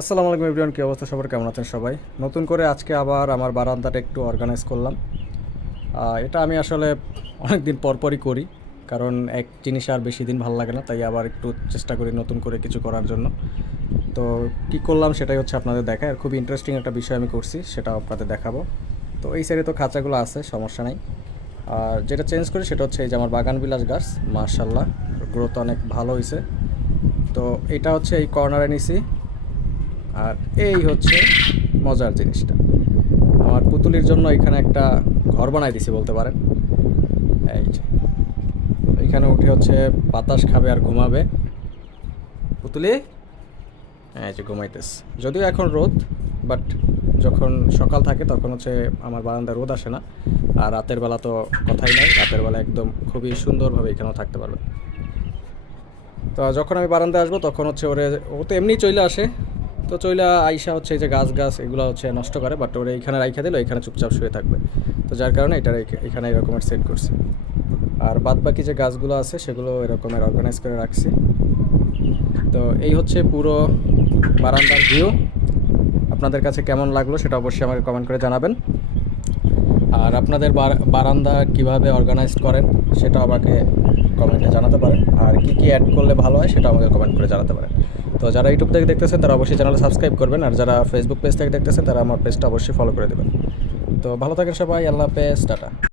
আসসালামু আলাইকুম এভরিওয়ান, কী অবস্থা সবার, কেমন আছেন সবাই? নতুন করে আজকে আবার আমার বারান্দাটা একটু অর্গানাইজ করলাম। এটা আমি আসলে অনেক দিন পরপরই করি, কারণ এক জিনিস আর বেশি দিন ভালো লাগে না, তাই আবার একটু চেষ্টা করি নতুন করে কিছু করার জন্য। তো কী করলাম সেটাই হচ্ছে আপনাদের দেখায়, আর খুব ইন্টারেস্টিং একটা বিষয় আমি করছি, সেটা আপনাদের দেখাবো। তো এই সাইডে তো খাঁচাগুলো আছে, সমস্যা নেই। আর যেটা চেঞ্জ করি সেটা হচ্ছে এই যে আমার বাগান বিলাস গাছ, মার্শাল্লাহ গ্রোথ অনেক ভালো হয়েছে। তো এটা হচ্ছে এই কর্নারে নিছি। আর এই হচ্ছে মজার জিনিসটা, আমার পুতুলির জন্য এখানে একটা ঘর বানাই দিছি বলতে পারেন। এই যে এখানে উঠে হচ্ছে বাতাস খাবে আর ঘুমাবে পুতুলি। এই যে ঘুমাইতেছে, যদিও এখন রোদ, বাট যখন সকাল থাকে তখন হচ্ছে আমার বারান্দায় রোদ আসে না। আর রাতের বেলা তো কথাই নাই, রাতের বেলা একদম খুবই সুন্দরভাবে এখানেও থাকতে পারবে। তো যখন আমি বারান্দায় আসবো তখন হচ্ছে ও তো এমনি চলে আসে। তো চইলা আইসা হচ্ছে এই যে গাছ গাছ এগুলো হচ্ছে নষ্ট করে, বাট ওরা এখানে রাইখা দিল, এখানে চুপচাপ শুয়ে থাকবে। তো যার কারণে এটা এখানে এরকমের সেট করছে। আর বাদ বাকি যে গাছগুলো আছে সেগুলো এরকমের অর্গানাইজ করে রাখছি। তো এই হচ্ছে পুরো বারান্দার ভিউ। আপনাদের কাছে কেমন লাগলো সেটা অবশ্যই আমাকে কমেন্ট করে জানাবেন। আর আপনাদের বারান্দা কিভাবে অর্গানাইজ করেন সেটা আমাকে কমেন্টে জানাতে পারেন। আর কি কি অ্যাড করলে ভালো হয় সেটা আমাকে কমেন্ট করে জানাতে পারেন। তো যারা ইউটিউব থেকে দেখতেছেন তারা অবশ্যই চ্যানেলে সাবস্ক্রাইব করবেন, আর যারা ফেসবুক পেজ থেকে দেখতেছেন তারা আমার পেজটা অবশ্যই ফলো করে দেবেন। তো ভালো থাকেন সবাই, আল্লাহ হাফেজ, টাটা।